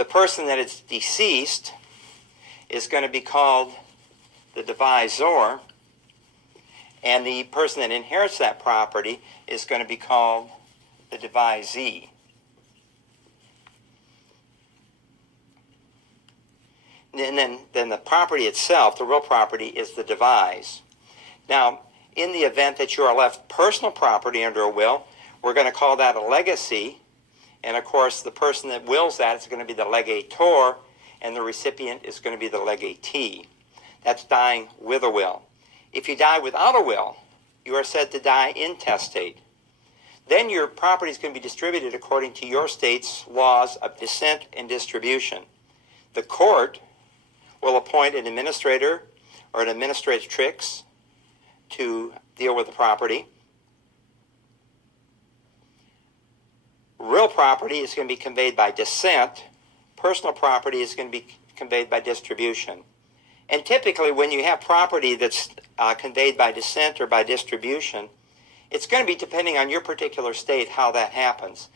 The person that is deceased is going to be called the devisor, and the person that inherits that property is going to be called the devisee. And then the property itself, the real property, is the devise. Now, in the event that you are left personal property under a will, we're going to call that a legacy. And of course, the person that wills that is going to be the legator, and the recipient is going to be the legatee. That's dying with a will. If you die without a will, you are said to die intestate. Then your property is going to be distributed according to your state's laws of descent and distribution. The court will appoint an administrator or an administratrix to deal with the property. Real property is going to be conveyed by descent. Personal property is going to be conveyed by distribution. And typically when you have property that's conveyed by descent or by distribution, it's going to be depending on your particular state how that happens.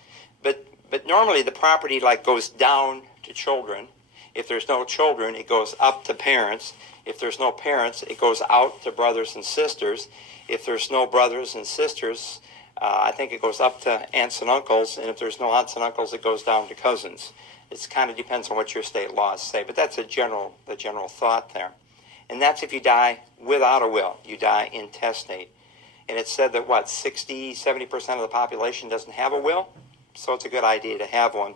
But normally the property goes down to children. If there's no children, it goes up to parents. If there's no parents, it goes out to brothers and sisters. If there's no brothers and sisters, I think it goes up to aunts and uncles. And if there's no aunts and uncles, it goes down to cousins. It kind of depends on what your state laws say. But that's the general thought there. And that's if you die without a will. You die intestate. And it's said that, 60-70% of the population doesn't have a will? So it's a good idea to have one.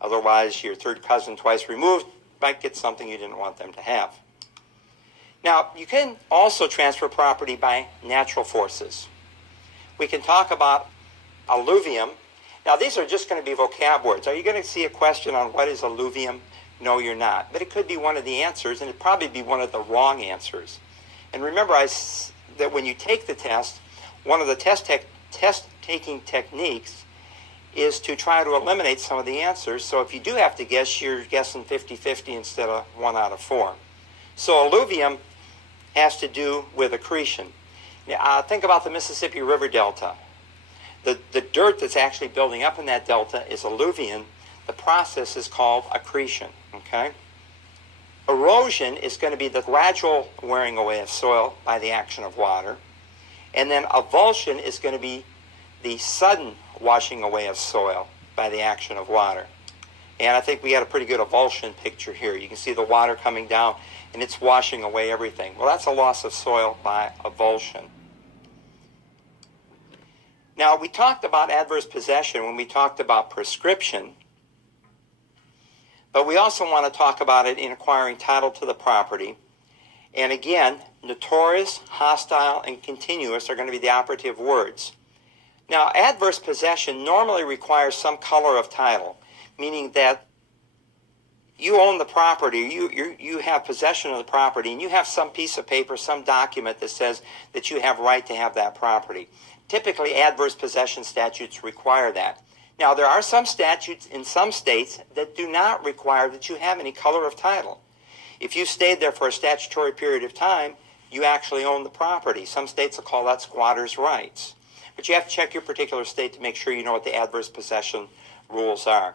Otherwise, your third cousin twice removed might get something you didn't want them to have. Now, you can also transfer property by natural forces. We can talk about alluvium. Now, these are just going to be vocab words. Are you going to see a question on what is alluvium? No, you're not. But it could be one of the answers, and it'd probably be one of the wrong answers. And remember that when you take the test, one of the test-taking techniques is to try to eliminate some of the answers. So if you do have to guess, you're guessing 50-50 instead of 1 out of 4. So alluvium has to do with accretion. Now, think about the Mississippi River Delta. The dirt that's actually building up in that delta is alluvium. The process is called accretion. Okay? Erosion is going to be the gradual wearing away of soil by the action of water. And then avulsion is going to be the sudden washing away of soil by the action of water. And I think we got a pretty good avulsion picture here. You can see the water coming down and it's washing away everything. Well, that's a loss of soil by avulsion. Now, we talked about adverse possession when we talked about prescription, but we also want to talk about it in acquiring title to the property. And again, notorious, hostile, and continuous are going to be the operative words. Now, adverse possession normally requires some color of title, meaning that you own the property, you have possession of the property, and you have some piece of paper, some document that says that you have right to have that property. Typically, adverse possession statutes require that. Now, there are some statutes in some states that do not require that you have any color of title. If you stayed there for a statutory period of time, you actually own the property. Some states will call that squatter's rights. But you have to check your particular state to make sure you know what the adverse possession rules are.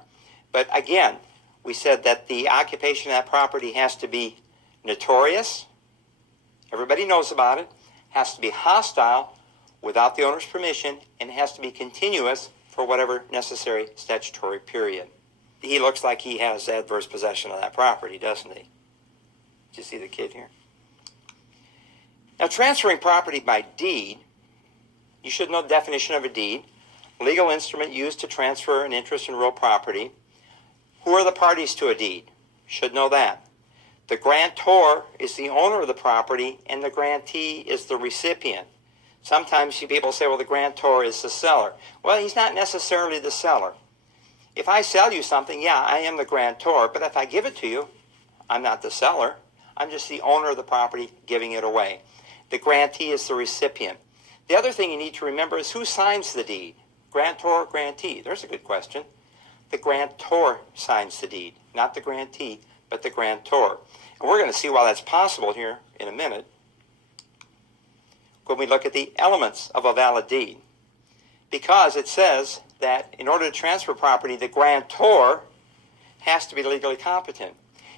But again, we said that the occupation of that property has to be notorious. Everybody knows about it. Has to be hostile without the owner's permission, and it has to be continuous for whatever necessary statutory period. He looks like he has adverse possession of that property, doesn't he? Did you see the kid here? Now, transferring property by deed, you should know the definition of a deed. Legal instrument used to transfer an interest in real property. Who are the parties to a deed? Should know that. The grantor is the owner of the property, and the grantee is the recipient. Sometimes people say, well, the grantor is the seller. Well, he's not necessarily the seller. If I sell you something, yeah, I am the grantor, but if I give it to you, I'm not the seller. I'm just the owner of the property giving it away. The grantee is the recipient. The other thing you need to remember is who signs the deed? Grantor or grantee? There's a good question. The grantor signs the deed, not the grantee, but the grantor. And we're going to see why that's possible here in a minute when we look at the elements of a valid deed. Because it says that in order to transfer property, the grantor has to be legally competent.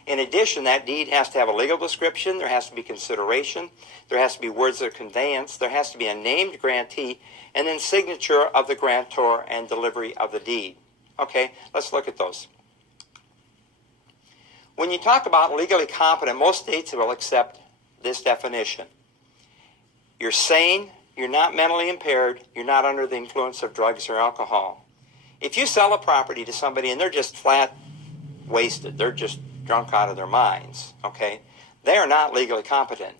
In addition, that deed has to have a legal description, there has to be consideration, there has to be words of conveyance, there has to be a named grantee, and then signature of the grantor and delivery of the deed. Okay, let's look at those. When you talk about legally competent, most states will accept this definition. You're sane, you're not mentally impaired, you're not under the influence of drugs or alcohol. If you sell a property to somebody and they're just flat wasted, they're just drunk out of their minds, okay, they are not legally competent.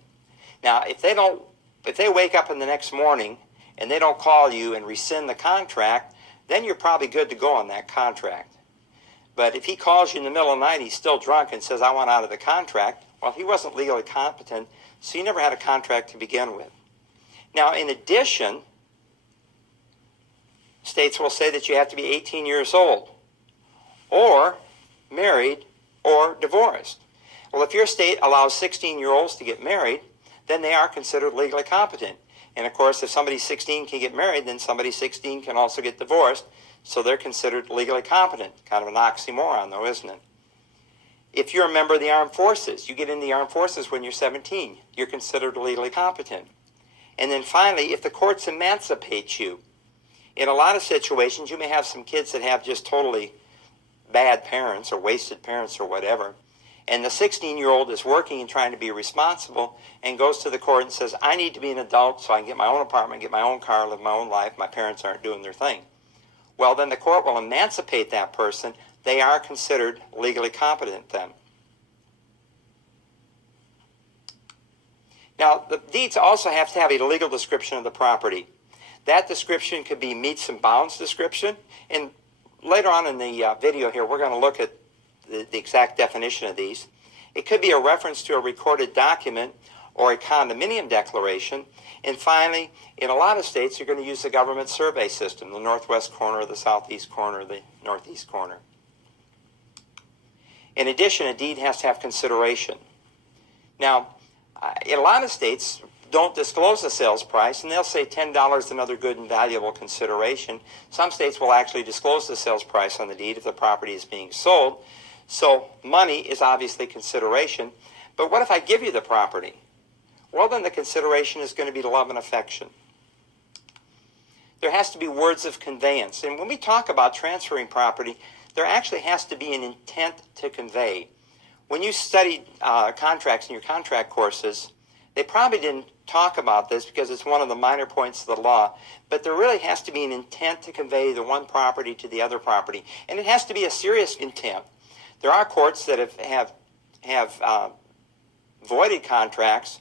Now, if they wake up in the next morning and they don't call you and rescind the contract, then you're probably good to go on that contract. But if he calls you in the middle of the night, he's still drunk and says, I want out of the contract, well, he wasn't legally competent, so you never had a contract to begin with. Now, in addition, states will say that you have to be 18 years old, or married, or divorced. Well, if your state allows 16-year-olds to get married, then they are considered legally competent. And of course, if somebody 16 can get married, then somebody 16 can also get divorced, so they're considered legally competent. Kind of an oxymoron, though, isn't it? If you're a member of the armed forces, you get in the armed forces when you're 17, you're considered legally competent. And then finally, if the courts emancipate you, in a lot of situations, you may have some kids that have just totally bad parents or wasted parents or whatever, and the 16-year-old is working and trying to be responsible and goes to the court and says, I need to be an adult so I can get my own apartment, get my own car, live my own life. My parents aren't doing their thing. Well, then the court will emancipate that person. They are considered legally competent then. Now, the deeds also have to have a legal description of the property. That description could be meets and bounds description. And later on in the video here, we're going to look at the exact definition of these. It could be a reference to a recorded document or a condominium declaration. And finally, in a lot of states, you're going to use the government survey system, the northwest corner, the southeast corner, the northeast corner. In addition, a deed has to have consideration. Now, in a lot of states, don't disclose the sales price, and they'll say $10 another good and valuable consideration. Some states will actually disclose the sales price on the deed if the property is being sold. So money is obviously consideration. But what if I give you the property? Well, then the consideration is going to be love and affection. There has to be words of conveyance. And when we talk about transferring property, there actually has to be an intent to convey. When you studied contracts in your contract courses, they probably didn't talk about this because it's one of the minor points of the law, but there really has to be an intent to convey the one property to the other property, and it has to be a serious intent. There are courts that have voided contracts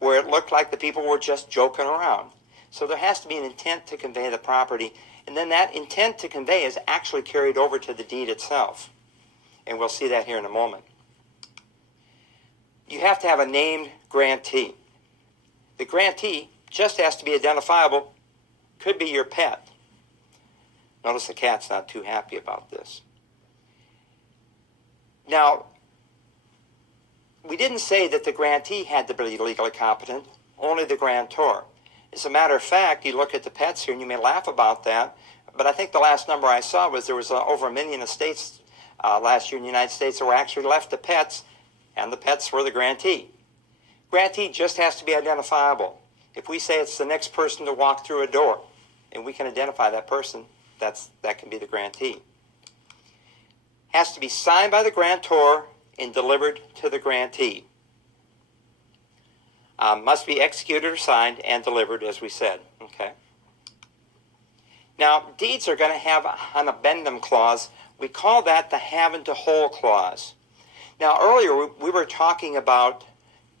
where it looked like the people were just joking around. So there has to be an intent to convey the property, and then that intent to convey is actually carried over to the deed itself, and we'll see that here in a moment. You have to have a named grantee. The grantee just has to be identifiable. Could be your pet. Notice the cat's not too happy about this. Now, we didn't say that the grantee had to be legally competent, only the grantor. As a matter of fact, you look at the pets here and you may laugh about that, but I think the last number I saw was there was over 1 million estates last year in the United States that were actually left to pets, and the pets were the grantee. Grantee just has to be identifiable. If we say it's the next person to walk through a door, and we can identify that person, that can be the grantee. Has to be signed by the grantor and delivered to the grantee. Must be executed or signed and delivered, as we said. Okay. Now, deeds are going to have an addendum clause. We call that the have and to hold clause. Now, earlier we were talking about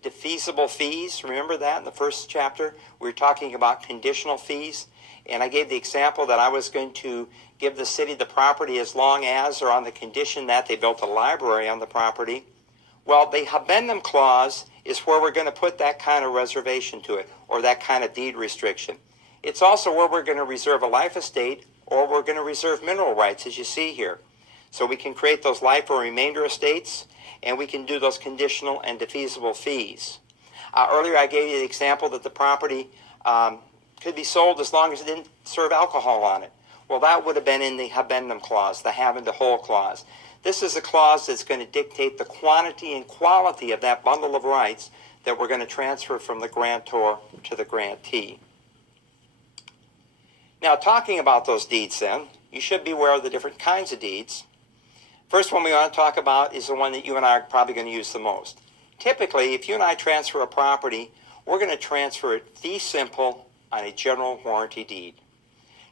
defeasible fees. Remember that in the first chapter? We were talking about conditional fees. And I gave the example that I was going to give the city the property as long as, or on the condition that they built a library on the property. Well, the addendum clause is where we're going to put that kind of reservation to it, or that kind of deed restriction. It's also where we're going to reserve a life estate, or we're going to reserve mineral rights, as you see here. So we can create those life or remainder estates, and we can do those conditional and defeasible fees. Earlier I gave you the example that the property could be sold as long as it didn't serve alcohol on it. Well, that would have been in the habendum clause, the have and to hold clause. This is a clause that's going to dictate the quantity and quality of that bundle of rights that we're going to transfer from the grantor to the grantee. Now, talking about those deeds then, you should be aware of the different kinds of deeds. First one we want to talk about is the one that you and I are probably going to use the most. Typically, if you and I transfer a property, we're going to transfer it fee simple on a general warranty deed.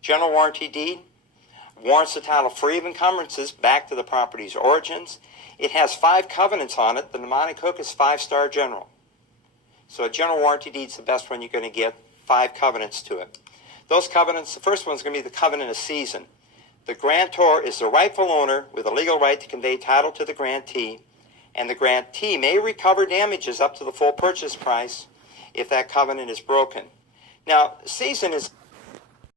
General warranty deed warrants the title free of encumbrances back to the property's origins. It has 5 covenants on it. The mnemonic hook is 5-star general. So a general warranty deed is the best one you're going to get, 5 covenants to it. Those covenants, the first one is going to be the covenant of season. The grantor is the rightful owner with a legal right to convey title to the grantee, and the grantee may recover damages up to the full purchase price if that covenant is broken. Now, season is